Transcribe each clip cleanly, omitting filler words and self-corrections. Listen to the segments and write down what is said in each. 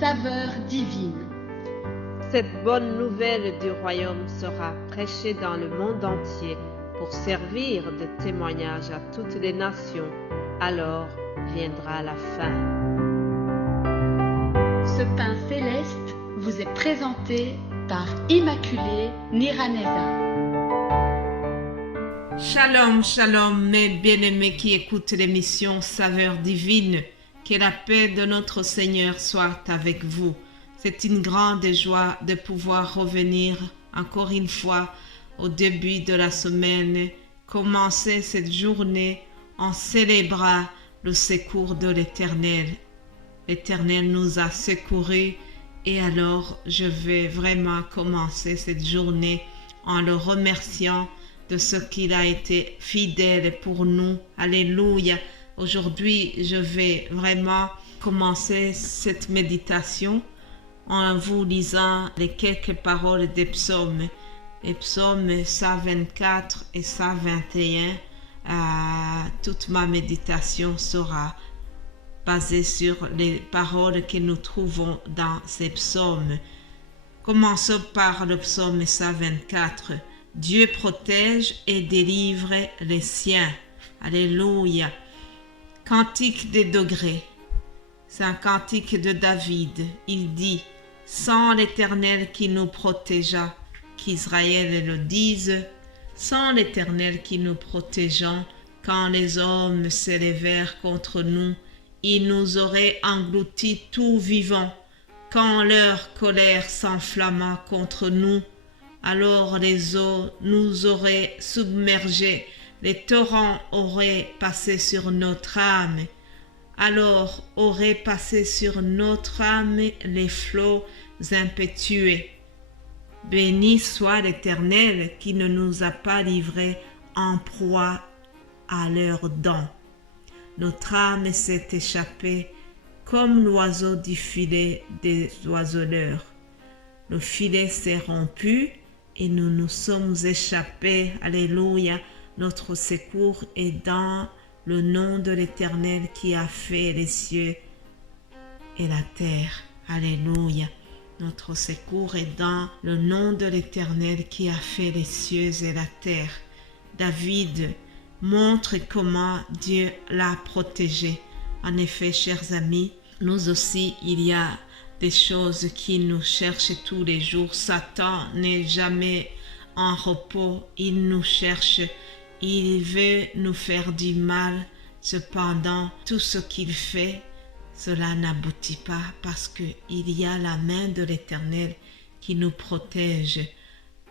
saveur divine. Cette bonne nouvelle du royaume sera prêchée dans le monde entier pour servir de témoignage à toutes les nations. Alors viendra la fin. Ce pain céleste vous est présenté par Immaculée Niraneza. Shalom, shalom, mes bien-aimés qui écoutent l'émission Saveur divine. Que la paix de notre Seigneur soit avec vous. C'est une grande joie de pouvoir revenir encore une fois au début de la semaine, commencer cette journée en célébrant le secours de l'Éternel. L'Éternel nous a secourus et alors je vais vraiment commencer cette journée en le remerciant de ce qu'il a été fidèle pour nous. Alléluia. Aujourd'hui, je vais vraiment commencer cette méditation en vous lisant les quelques paroles des psaumes. Les psaumes 124 et 121. Toute ma méditation sera basée sur les paroles que nous trouvons dans ces psaumes. Commençons par le psaume 124. Dieu protège et délivre les siens. Alléluia. Cantique des degrés. C'est un cantique de David. Il dit, sans l'Éternel qui nous protégea, qu'Israël le dise, sans l'Éternel qui nous protégeant, quand les hommes s'élevèrent contre nous, ils nous auraient engloutis tout vivants. Quand leur colère s'enflamma contre nous, alors les eaux nous auraient submergés, les torrents auraient passé sur notre âme. Alors auraient passé sur notre âme les flots impétueux. Béni soit l'Éternel qui ne nous a pas livrés en proie à leurs dents. Notre âme s'est échappée comme l'oiseau du filet des oiseleurs. Le filet s'est rompu et nous nous sommes échappés. Alléluia. Notre secours est dans le nom de l'Éternel qui a fait les cieux et la terre. Alléluia. Notre secours est dans le nom de l'Éternel qui a fait les cieux et la terre. David montre comment Dieu l'a protégé. En effet, chers amis, nous aussi, il y a des choses qui nous cherchent tous les jours. Satan n'est jamais en repos. Il nous cherche. Il veut nous faire du mal. Cependant, tout ce qu'il fait, cela n'aboutit pas parce qu'il y a la main de l'Éternel qui nous protège.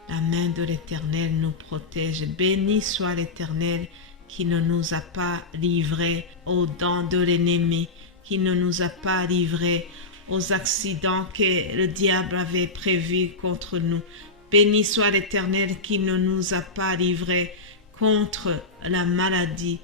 La main de l'Éternel nous protège. Béni soit l'Éternel qui ne nous a pas livrés aux dents de l'ennemi, qui ne nous a pas livrés aux accidents que le diable avait prévus contre nous. Béni soit l'Éternel qui ne nous a pas livrés contre la maladie.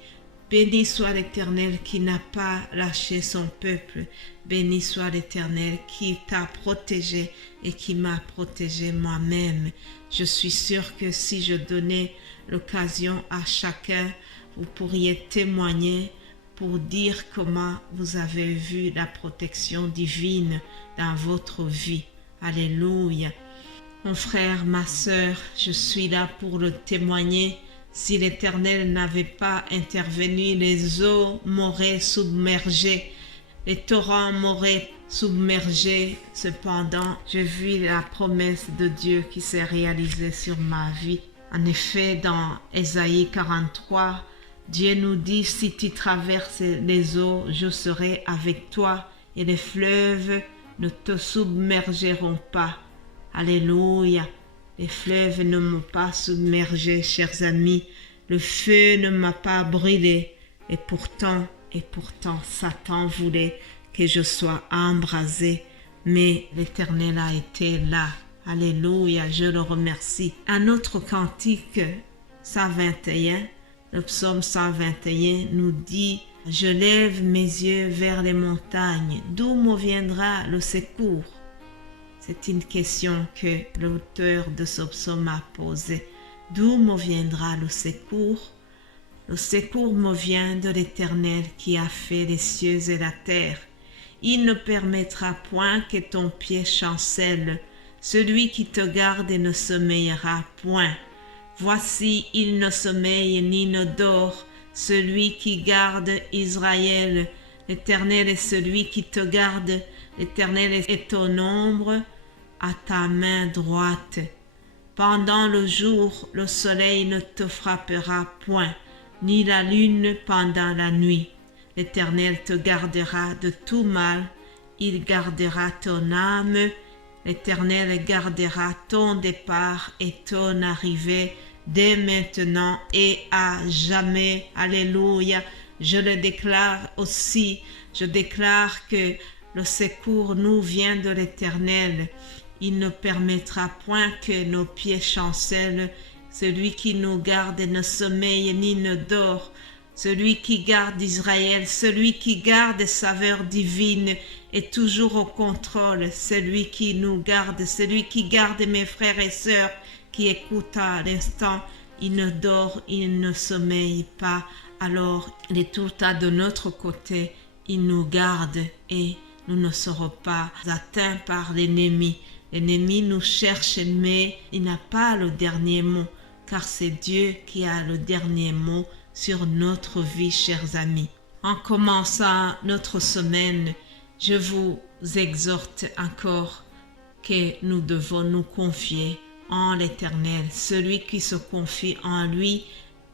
Béni soit l'Éternel qui n'a pas lâché son peuple. Béni soit l'Éternel qui t'a protégé et qui m'a protégé moi-même. Je suis sûre que si je donnais l'occasion à chacun, vous pourriez témoigner pour dire comment vous avez vu la protection divine dans votre vie. Alléluia. Mon frère, ma sœur, je suis là pour le témoigner. Si l'Éternel n'avait pas intervenu, les eaux m'auraient submergé, les torrents m'auraient submergé. Cependant, j'ai vu la promesse de Dieu qui s'est réalisée sur ma vie. En effet, dans Ésaïe 43, Dieu nous dit, si tu traverses les eaux, je serai avec toi et les fleuves ne te submergeront pas. Alléluia. Les fleuves ne m'ont pas submergé, chers amis. Le feu ne m'a pas brûlé. Et pourtant, Satan voulait que je sois embrasé. Mais l'Éternel a été là. Alléluia, je le remercie. Un autre cantique, 121, le psaume 121 nous dit « Je lève mes yeux vers les montagnes. D'où me viendra le secours ?» C'est une question que l'auteur de ce psaume a posée. D'où me viendra le secours? Le secours me vient de l'Éternel qui a fait les cieux et la terre. Il ne permettra point que ton pied chancelle. Celui qui te garde ne sommeillera point. Voici, il ne sommeille ni ne dort, celui qui garde Israël. L'Éternel est celui qui te garde. L'Éternel est ton ombre à ta main droite. Pendant le jour, le soleil ne te frappera point, ni la lune pendant la nuit. L'Éternel te gardera de tout mal, il gardera ton âme. L'Éternel gardera ton départ et ton arrivée dès maintenant et à jamais. Alléluia. Je le déclare aussi. Je déclare que le secours nous vient de l'Éternel. Il ne permettra point que nos pieds chancellent. Celui qui nous garde ne sommeille ni ne dort. Celui qui garde Israël, celui qui garde saveur divine est toujours au contrôle. Celui qui nous garde, celui qui garde mes frères et sœurs qui écoutent à l'instant, il ne dort, il ne sommeille pas. Alors, il est tout le temps de notre côté. Il nous garde et nous ne serons pas atteints par l'ennemi. L'ennemi nous cherche, mais il n'a pas le dernier mot, car c'est Dieu qui a le dernier mot sur notre vie, chers amis. En commençant notre semaine, je vous exhorte encore que nous devons nous confier en l'Éternel. Celui qui se confie en lui,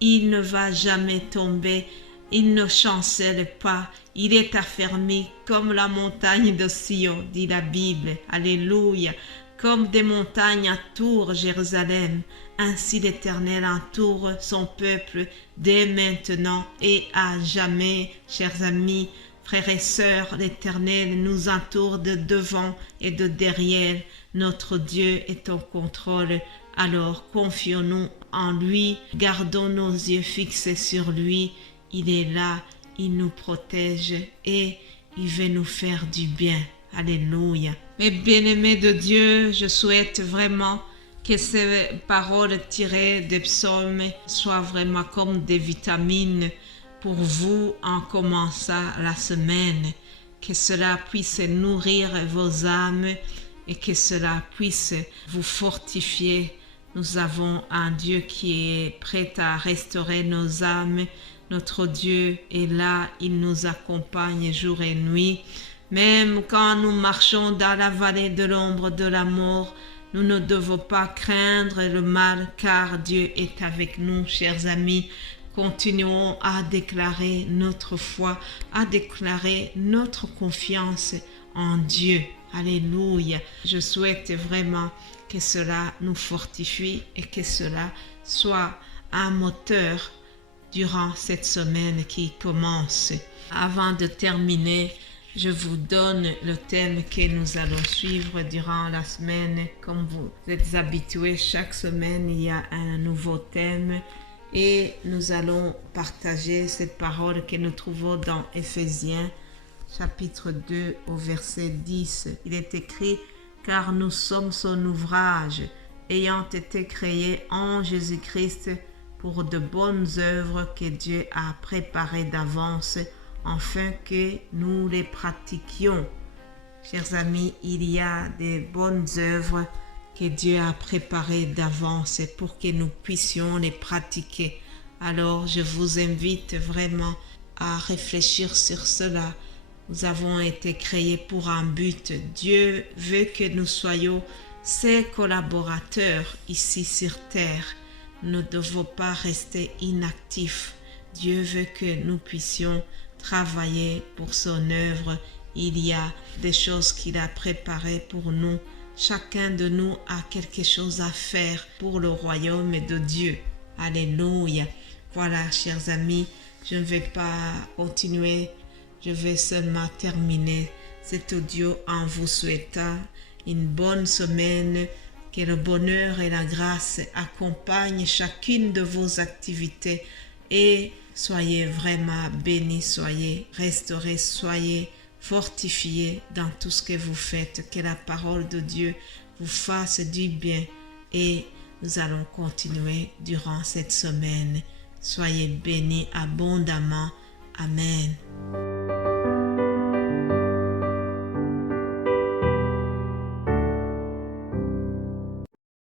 il ne va jamais tomber, il ne chancelle pas, il est affermi comme la montagne de Sion, dit la Bible. Alléluia. Comme des montagnes entourent Jérusalem, ainsi l'Éternel entoure son peuple dès maintenant et à jamais. Chers amis, frères et sœurs, l'Éternel nous entoure de devant et de derrière. Notre Dieu est au contrôle. Alors confions-nous en lui, gardons nos yeux fixés sur lui. Il est là, il nous protège et il veut nous faire du bien. Alléluia. Mes bien-aimés de Dieu, je souhaite vraiment que ces paroles tirées des psaumes soient vraiment comme des vitamines pour vous en commençant la semaine. Que cela puisse nourrir vos âmes et que cela puisse vous fortifier. Nous avons un Dieu qui est prêt à restaurer nos âmes. Notre Dieu est là, il nous accompagne jour et nuit. Même quand nous marchons dans la vallée de l'ombre de la mort, nous ne devons pas craindre le mal, car Dieu est avec nous, chers amis. Continuons à déclarer notre foi, à déclarer notre confiance en Dieu. Alléluia. Je souhaite vraiment que cela nous fortifie et que cela soit un moteur durant cette semaine qui commence. Avant de terminer, je vous donne le thème que nous allons suivre durant la semaine. Comme vous êtes habitués, chaque semaine, il y a un nouveau thème et nous allons partager cette parole que nous trouvons dans Éphésiens, chapitre 2, au verset 10. Il est écrit « Car nous sommes son ouvrage, ayant été créés en Jésus-Christ pour de bonnes œuvres que Dieu a préparées d'avance, afin que nous les pratiquions. » Chers amis, il y a des bonnes œuvres que Dieu a préparées d'avance pour que nous puissions les pratiquer. Alors, je vous invite vraiment à réfléchir sur cela. Nous avons été créés pour un but. Dieu veut que nous soyons ses collaborateurs ici sur terre. Nous ne devons pas rester inactifs. Dieu veut que nous puissions travailler pour son œuvre. Il y a des choses qu'il a préparées pour nous. Chacun de nous a quelque chose à faire pour le royaume de Dieu. Alléluia. Voilà, chers amis, je ne vais pas continuer. Je vais seulement terminer cet audio en vous souhaitant une bonne semaine. Que le bonheur et la grâce accompagnent chacune de vos activités et soyez vraiment bénis, soyez restaurés, soyez fortifiés dans tout ce que vous faites. Que la parole de Dieu vous fasse du bien et nous allons continuer durant cette semaine. Soyez bénis abondamment. Amen.